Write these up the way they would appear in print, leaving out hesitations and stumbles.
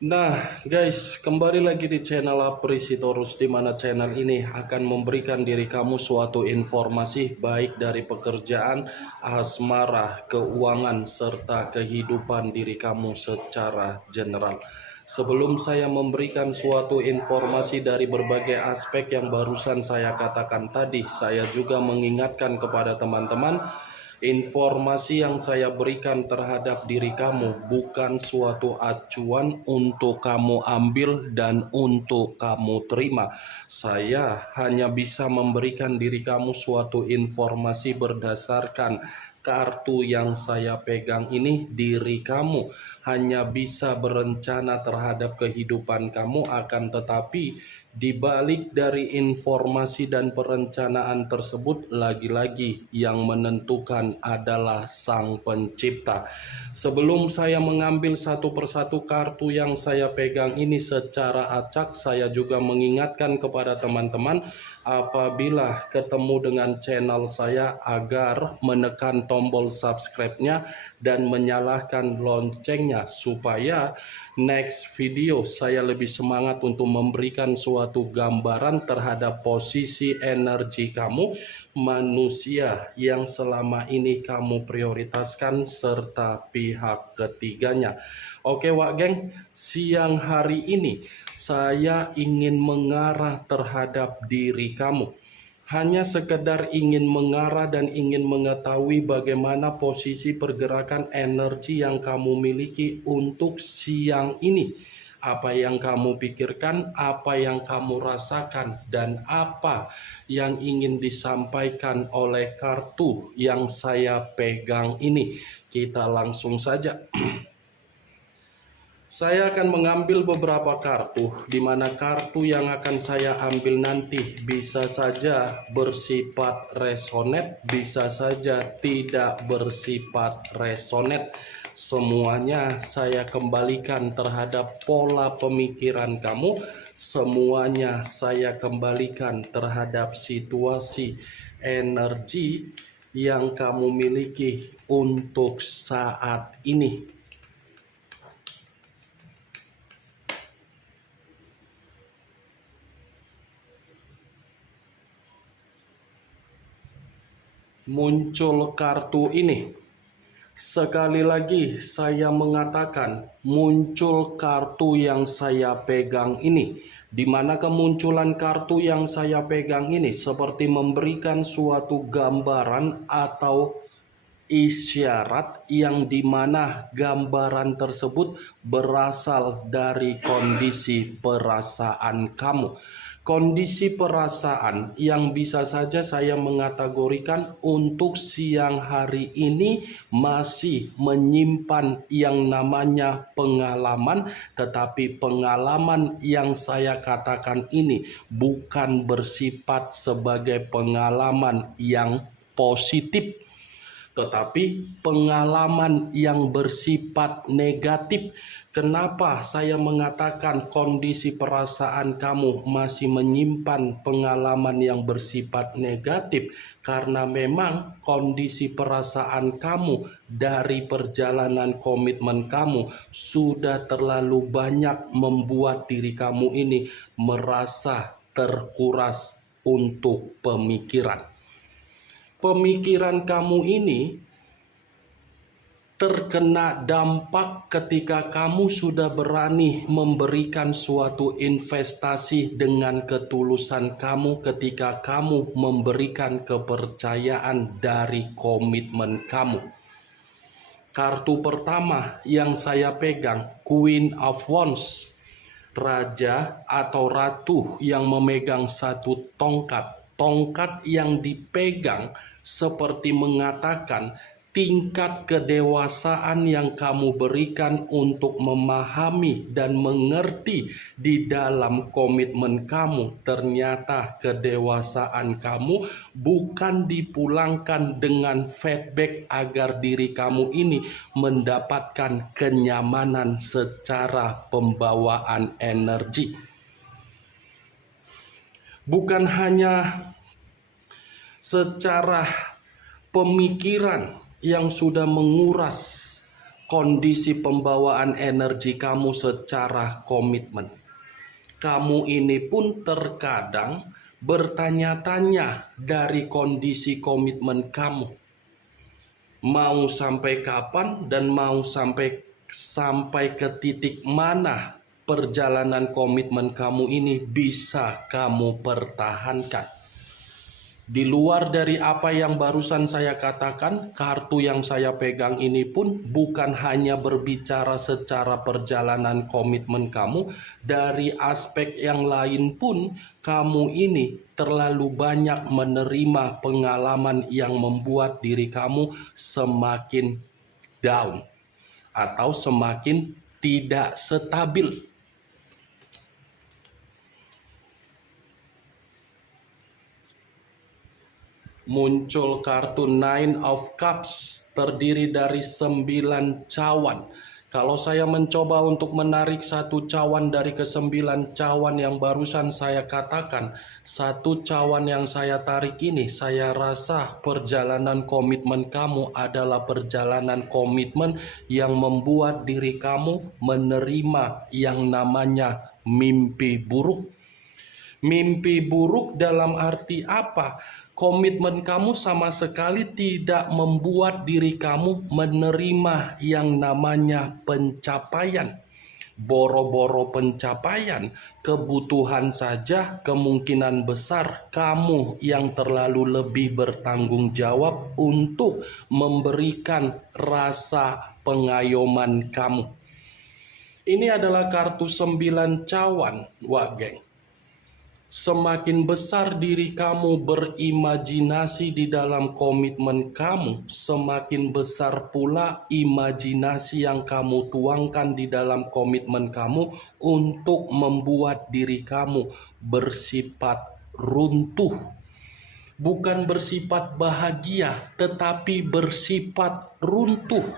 Nah, guys, kembali lagi di channel Aprisitorus, di mana channel ini akan memberikan diri kamu suatu informasi baik dari pekerjaan, asmara, keuangan, serta kehidupan diri kamu secara general. Sebelum saya memberikan suatu informasi dari berbagai aspek yang barusan saya katakan tadi, saya juga mengingatkan kepada teman-teman, informasi yang saya berikan terhadap diri kamu bukan suatu acuan untuk kamu ambil dan untuk kamu terima. Saya hanya bisa memberikan diri kamu suatu informasi berdasarkan kartu yang saya pegang ini. Diri kamu hanya bisa berencana terhadap kehidupan kamu, akan tetapi di balik dari informasi dan perencanaan tersebut, lagi-lagi yang menentukan adalah Sang Pencipta. Sebelum saya mengambil satu persatu kartu yang saya pegang ini secara acak, saya juga mengingatkan kepada teman-teman, apabila ketemu dengan channel saya, agar menekan tombol subscribe-nya dan menyalakan loncengnya, supaya next video saya lebih semangat untuk memberikan suatu gambaran terhadap posisi energi kamu, manusia yang selama ini kamu prioritaskan, serta pihak ketiganya. Oke Wak Geng, siang hari ini saya ingin mengarah terhadap diri kamu. Hanya sekedar ingin mengarah dan ingin mengetahui bagaimana posisi pergerakan energi yang kamu miliki untuk siang ini. Apa yang kamu pikirkan, apa yang kamu rasakan, dan apa yang ingin disampaikan oleh kartu yang saya pegang ini. Kita langsung saja. Saya akan mengambil beberapa kartu, di mana kartu yang akan saya ambil nanti bisa saja bersifat resonet, bisa saja tidak bersifat resonet. Semuanya saya kembalikan terhadap pola pemikiran kamu, semuanya saya kembalikan terhadap situasi energi yang kamu miliki untuk saat ini. Muncul kartu ini. Sekali lagi saya mengatakan, muncul kartu yang saya pegang ini, di mana kemunculan kartu yang saya pegang ini seperti memberikan suatu gambaran atau isyarat, yang dimana gambaran tersebut berasal dari kondisi perasaan kamu. Kondisi perasaan yang bisa saja saya mengategorikan untuk siang hari ini masih menyimpan yang namanya pengalaman, tetapi pengalaman yang saya katakan ini bukan bersifat sebagai pengalaman yang positif, tetapi pengalaman yang bersifat negatif. Kenapa saya mengatakan kondisi perasaan kamu masih menyimpan pengalaman yang bersifat negatif? Karena memang kondisi perasaan kamu dari perjalanan komitmen kamu sudah terlalu banyak membuat diri kamu ini merasa terkuras untuk pemikiran. Pemikiran kamu ini terkena dampak ketika kamu sudah berani memberikan suatu investasi dengan ketulusan kamu, ketika kamu memberikan kepercayaan dari komitmen kamu. Kartu pertama yang saya pegang, Queen of Wands, raja atau ratu yang memegang satu tongkat. Tongkat yang dipegang seperti mengatakan tingkat kedewasaan yang kamu berikan untuk memahami dan mengerti di dalam komitmen kamu. Ternyata kedewasaan kamu bukan dipulangkan dengan feedback agar diri kamu ini mendapatkan kenyamanan secara pembawaan energi. Bukan hanya secara pemikiran yang sudah menguras kondisi pembawaan energi kamu secara komitmen. Kamu ini pun terkadang bertanya-tanya dari kondisi komitmen kamu. Mau sampai kapan dan mau sampai ke titik mana perjalanan komitmen kamu ini bisa kamu pertahankan. Di luar dari apa yang barusan saya katakan, kartu yang saya pegang ini pun bukan hanya berbicara secara perjalanan komitmen kamu, dari aspek yang lain pun kamu ini terlalu banyak menerima pengalaman yang membuat diri kamu semakin down atau semakin tidak stabil. Muncul kartu Nine of Cups terdiri dari 9 cawan. Kalau saya mencoba untuk menarik satu cawan dari ke-9 cawan yang barusan saya katakan, satu cawan yang saya tarik ini, saya rasa perjalanan komitmen kamu adalah perjalanan komitmen yang membuat diri kamu menerima yang namanya mimpi buruk. Mimpi buruk dalam arti apa? Komitmen kamu sama sekali tidak membuat diri kamu menerima yang namanya pencapaian. Boro-boro pencapaian, kebutuhan saja kemungkinan besar kamu yang terlalu lebih bertanggung jawab untuk memberikan rasa pengayoman kamu. Ini adalah kartu 9 cawan, wah geng. Semakin besar diri kamu berimajinasi di dalam komitmen kamu, semakin besar pula imajinasi yang kamu tuangkan di dalam komitmen kamu untuk membuat diri kamu bersifat runtuh. Bukan bersifat bahagia, tetapi bersifat runtuh.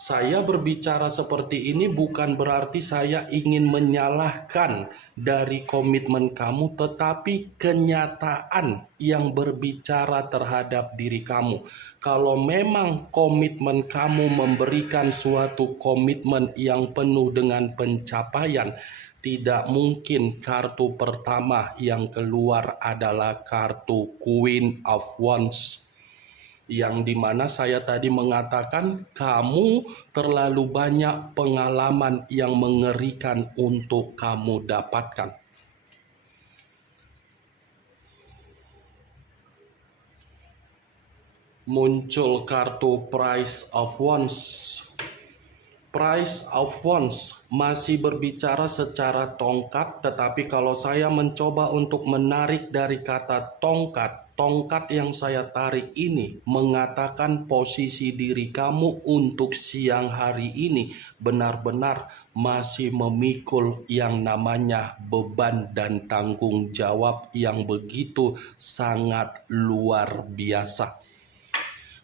Saya berbicara seperti ini bukan berarti saya ingin menyalahkan dari komitmen kamu, tetapi kenyataan yang berbicara terhadap diri kamu. Kalau memang komitmen kamu memberikan suatu komitmen yang penuh dengan pencapaian, tidak mungkin kartu pertama yang keluar adalah kartu Queen of Wands. Yang dimana saya tadi mengatakan kamu terlalu banyak pengalaman yang mengerikan untuk kamu dapatkan. Muncul kartu Price of Wands. Price of Wands masih berbicara secara tongkat, tetapi kalau saya mencoba untuk menarik dari kata tongkat, tongkat yang saya tarik ini mengatakan posisi diri kamu untuk siang hari ini benar-benar masih memikul yang namanya beban dan tanggung jawab yang begitu sangat luar biasa.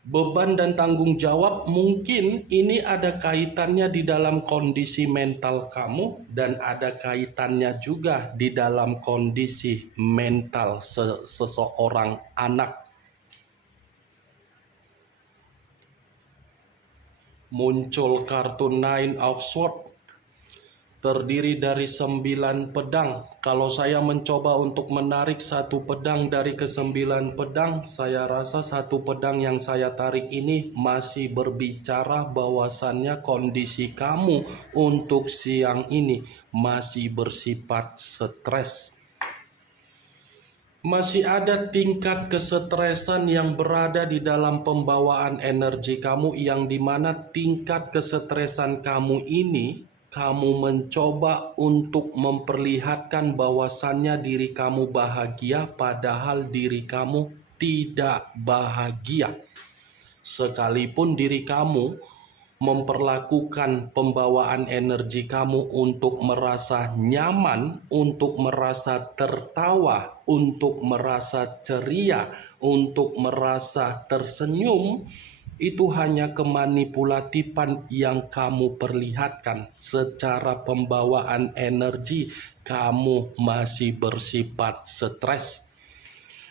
Beban dan tanggung jawab mungkin ini ada kaitannya di dalam kondisi mental kamu dan ada kaitannya juga di dalam kondisi mental seseorang anak. Muncul kartu Nine of Swords terdiri dari 9 pedang. Kalau saya mencoba untuk menarik satu pedang dari ke-9 pedang, saya rasa satu pedang yang saya tarik ini masih berbicara bahwasannya kondisi kamu untuk siang ini masih bersifat stres. Masih ada tingkat kesetresan yang berada di dalam pembawaan energi kamu, yang dimana tingkat kesetresan kamu ini kamu mencoba untuk memperlihatkan bahwasannya diri kamu bahagia, padahal diri kamu tidak bahagia. Sekalipun diri kamu memperlakukan pembawaan energi kamu untuk merasa nyaman, untuk merasa tertawa, untuk merasa ceria, untuk merasa tersenyum, itu hanya kemanipulatifan yang kamu perlihatkan. Secara pembawaan energi kamu masih bersifat stres.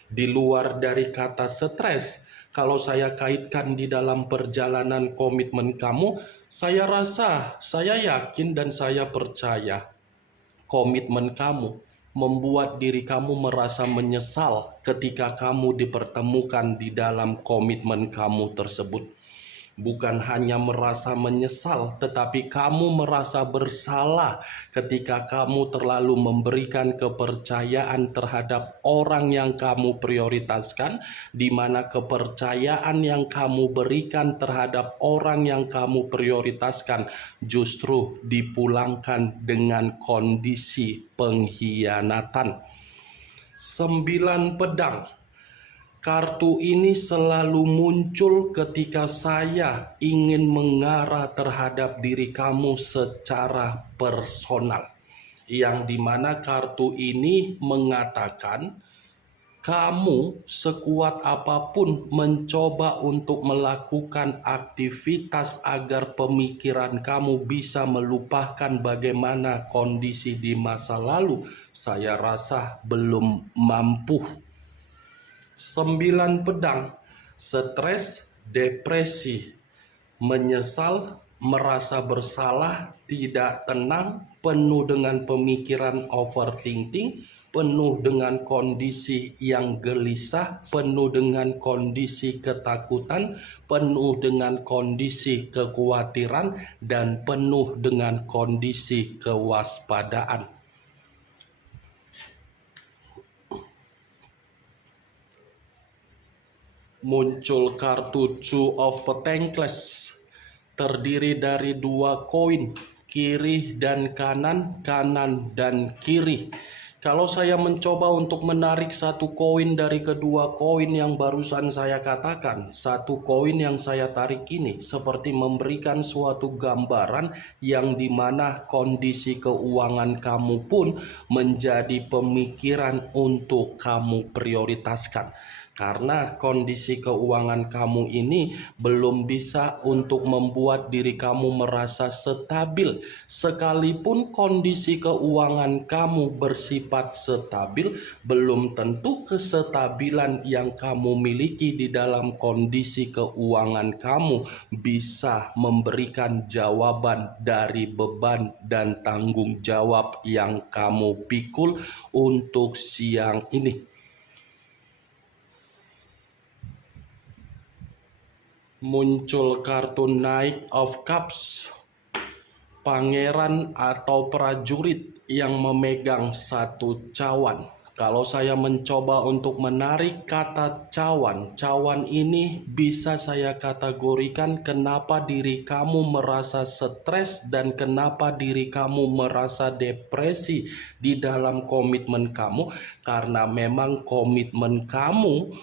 Di luar dari kata stres, kalau saya kaitkan di dalam perjalanan komitmen kamu, Saya rasa, saya yakin dan saya percaya komitmen kamu membuat diri kamu merasa menyesal ketika kamu dipertemukan di dalam komitmen kamu tersebut. Bukan hanya merasa menyesal, tetapi kamu merasa bersalah ketika kamu terlalu memberikan kepercayaan terhadap orang yang kamu prioritaskan, di mana kepercayaan yang kamu berikan terhadap orang yang kamu prioritaskan justru dipulangkan dengan kondisi pengkhianatan. 9 pedang. Kartu ini selalu muncul ketika saya ingin mengarah terhadap diri kamu secara personal. Yang dimana kartu ini mengatakan kamu sekuat apapun mencoba untuk melakukan aktivitas agar pemikiran kamu bisa melupakan bagaimana kondisi di masa lalu. Saya rasa belum mampu. 9 pedang, stres, depresi, menyesal, merasa bersalah, tidak tenang, penuh dengan pemikiran overthinking, penuh dengan kondisi yang gelisah, penuh dengan kondisi ketakutan, penuh dengan kondisi kekhawatiran, dan penuh dengan kondisi kewaspadaan. Muncul kartu Two of Pentacles, terdiri dari 2 koin, kiri dan kanan, kanan dan kiri. Kalau saya mencoba untuk menarik 1 koin dari kedua koin yang barusan saya katakan, 1 koin yang saya tarik ini seperti memberikan suatu gambaran yang dimana kondisi keuangan kamu pun menjadi pemikiran untuk kamu prioritaskan. Karena kondisi keuangan kamu ini belum bisa untuk membuat diri kamu merasa stabil. Sekalipun kondisi keuangan kamu bersifat stabil, belum tentu kestabilan yang kamu miliki di dalam kondisi keuangan kamu bisa memberikan jawaban dari beban dan tanggung jawab yang kamu pikul untuk siang ini. Muncul kartu Knight of Cups, pangeran atau prajurit yang memegang 1 cawan. Kalau saya mencoba untuk menarik kata cawan, cawan ini bisa saya kategorikan kenapa diri kamu merasa stres dan kenapa diri kamu merasa depresi di dalam komitmen kamu, karena memang komitmen kamu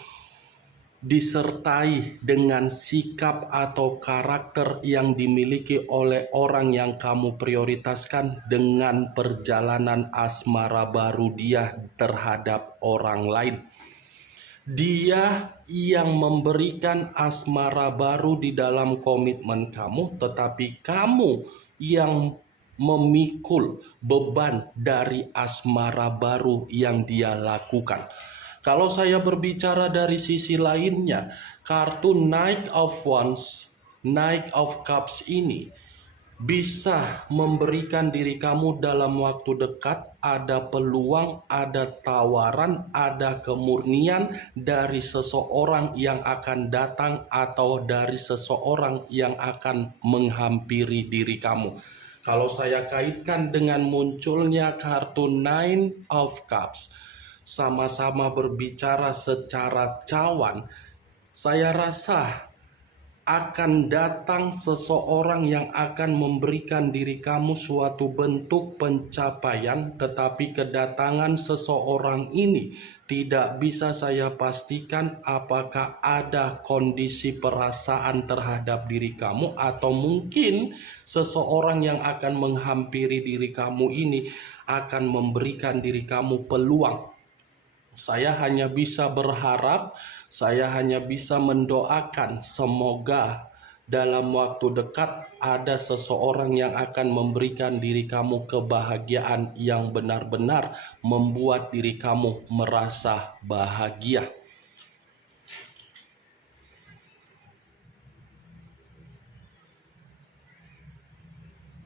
disertai dengan sikap atau karakter yang dimiliki oleh orang yang kamu prioritaskan dengan perjalanan asmara baru dia terhadap orang lain. Dia yang memberikan asmara baru di dalam komitmen kamu, tetapi kamu yang memikul beban dari asmara baru yang dia lakukan. Kalau saya berbicara dari sisi lainnya, kartu Knight of Wands, Knight of Cups ini bisa memberikan diri kamu dalam waktu dekat ada peluang, ada tawaran, ada kemurnian dari seseorang yang akan datang atau dari seseorang yang akan menghampiri diri kamu. Kalau saya kaitkan dengan munculnya kartu Nine of Cups, sama-sama berbicara secara cawan, saya rasa akan datang seseorang yang akan memberikan diri kamu suatu bentuk pencapaian, tetapi kedatangan seseorang ini tidak bisa saya pastikan apakah ada kondisi perasaan terhadap diri kamu, atau mungkin seseorang yang akan menghampiri diri kamu ini akan memberikan diri kamu peluang. Saya hanya bisa berharap, saya hanya bisa mendoakan semoga dalam waktu dekat ada seseorang yang akan memberikan diri kamu kebahagiaan yang benar-benar membuat diri kamu merasa bahagia.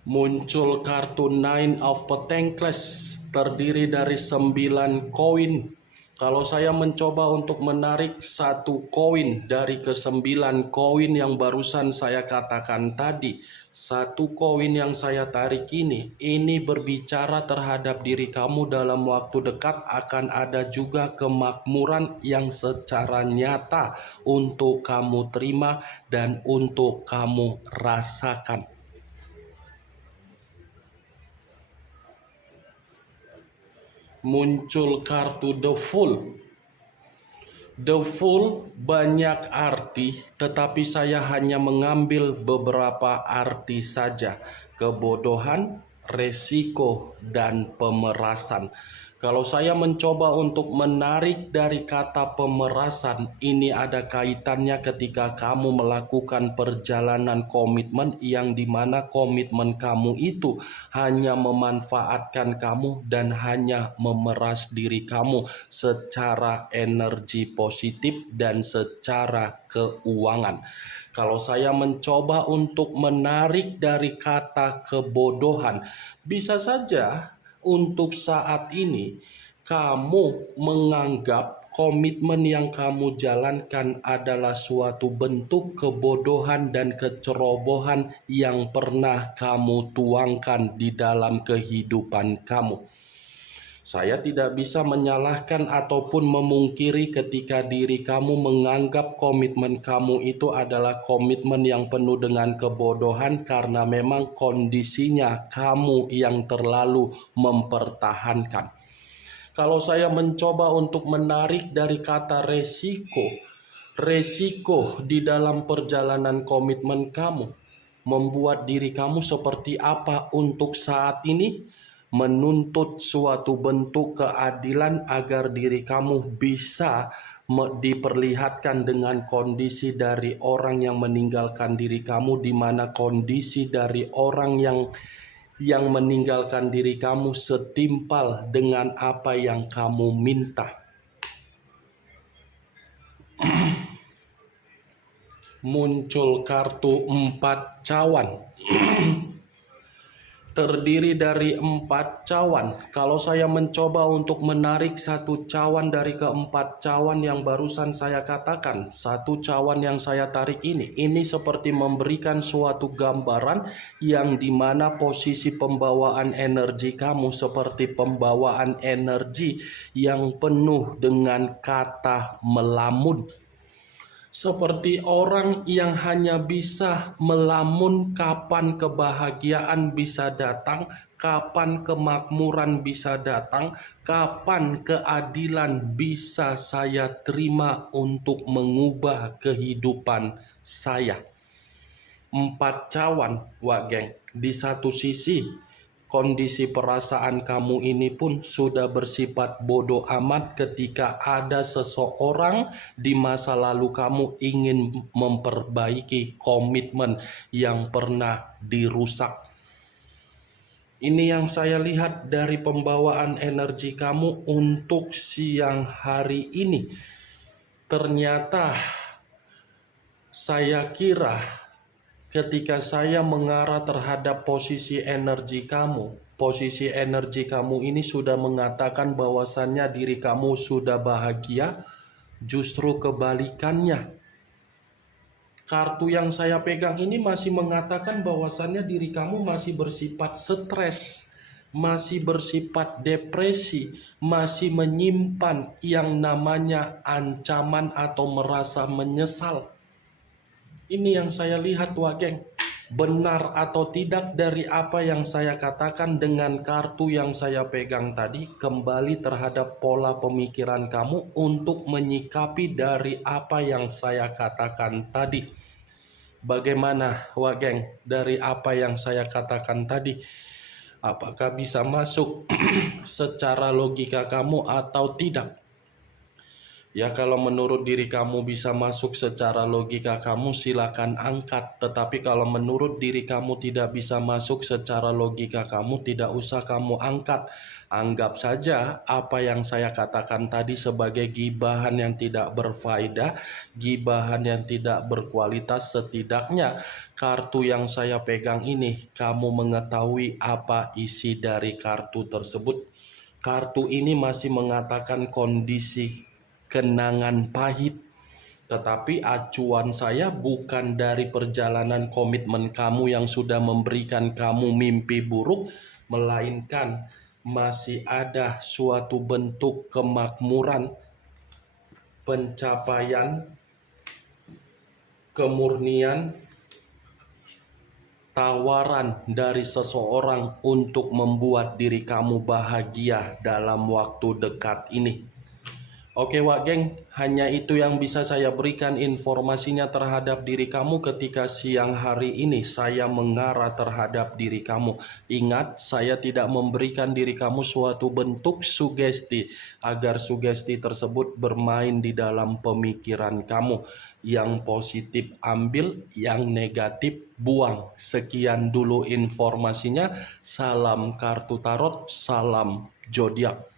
Muncul kartu Nine of Pentacles, terdiri dari 9 koin. Kalau saya mencoba untuk menarik satu koin dari ke-9 koin yang barusan saya katakan tadi, satu koin yang saya tarik ini berbicara terhadap diri kamu dalam waktu dekat akan ada juga kemakmuran yang secara nyata untuk kamu terima dan untuk kamu rasakan. Muncul kartu The Fool. The Fool banyak arti, tetapi saya hanya mengambil beberapa arti saja. Kebodohan, resiko, dan pemerasan. Kalau saya mencoba untuk menarik dari kata pemerasan, ini ada kaitannya ketika kamu melakukan perjalanan komitmen yang dimana komitmen kamu itu hanya memanfaatkan kamu dan hanya memeras diri kamu secara energi positif dan secara keuangan. Kalau saya mencoba untuk menarik dari kata kebodohan, bisa saja untuk saat ini kamu menganggap komitmen yang kamu jalankan adalah suatu bentuk kebodohan dan kecerobohan yang pernah kamu tuangkan di dalam kehidupan kamu. Saya tidak bisa menyalahkan ataupun memungkiri ketika diri kamu menganggap komitmen kamu itu adalah komitmen yang penuh dengan kebodohan karena memang kondisinya kamu yang terlalu mempertahankan. Kalau saya mencoba untuk menarik dari kata resiko di dalam perjalanan komitmen kamu membuat diri kamu seperti apa untuk saat ini? Menuntut suatu bentuk keadilan agar diri kamu bisa diperlihatkan dengan kondisi dari orang yang meninggalkan diri kamu, di mana kondisi dari orang yang meninggalkan diri kamu setimpal dengan apa yang kamu minta. Muncul kartu 4 cawan. Terdiri dari 4 cawan. Kalau saya mencoba untuk menarik satu cawan dari keempat cawan yang barusan saya katakan, satu cawan yang saya tarik ini seperti memberikan suatu gambaran yang dimana posisi pembawaan energi kamu seperti pembawaan energi yang penuh dengan kata melamun. Seperti orang yang hanya bisa melamun kapan kebahagiaan bisa datang, kapan kemakmuran bisa datang, kapan keadilan bisa saya terima untuk mengubah kehidupan saya. 4 cawan, wak geng. Di satu sisi, kondisi perasaan kamu ini pun sudah bersifat bodoh amat ketika ada seseorang di masa lalu kamu ingin memperbaiki komitmen yang pernah dirusak. Ini yang saya lihat dari pembawaan energi kamu untuk siang hari ini. Ternyata saya kira ketika saya mengarah terhadap posisi energi kamu ini sudah mengatakan bahwasannya diri kamu sudah bahagia, justru kebalikannya. Kartu yang saya pegang ini masih mengatakan bahwasannya diri kamu masih bersifat stres, masih bersifat depresi, masih menyimpan yang namanya ancaman atau merasa menyesal. Ini yang saya lihat, wageng. Benar atau tidak dari apa yang saya katakan dengan kartu yang saya pegang tadi, kembali terhadap pola pemikiran kamu untuk menyikapi dari apa yang saya katakan tadi. Bagaimana, wageng, dari apa yang saya katakan tadi? Apakah bisa masuk secara logika kamu atau tidak? Ya, kalau menurut diri kamu bisa masuk secara logika kamu, silakan angkat. Tetapi kalau menurut diri kamu tidak bisa masuk secara logika kamu, tidak usah kamu angkat. Anggap saja apa yang saya katakan tadi sebagai gibahan yang tidak berfaedah, gibahan yang tidak berkualitas. Setidaknya kartu yang saya pegang ini, kamu mengetahui apa isi dari kartu tersebut. Kartu ini masih mengatakan kondisi kenangan pahit, tetapi acuan saya bukan dari perjalanan komitmen kamu yang sudah memberikan kamu mimpi buruk, melainkan masih ada suatu bentuk kemakmuran, pencapaian, kemurnian, tawaran dari seseorang untuk membuat diri kamu bahagia dalam waktu dekat ini. Oke Wak Geng, hanya itu yang bisa saya berikan informasinya terhadap diri kamu ketika siang hari ini saya mengarah terhadap diri kamu. Ingat, saya tidak memberikan diri kamu suatu bentuk sugesti agar sugesti tersebut bermain di dalam pemikiran kamu. Yang positif ambil, yang negatif buang. Sekian dulu informasinya. Salam kartu tarot, salam zodiak.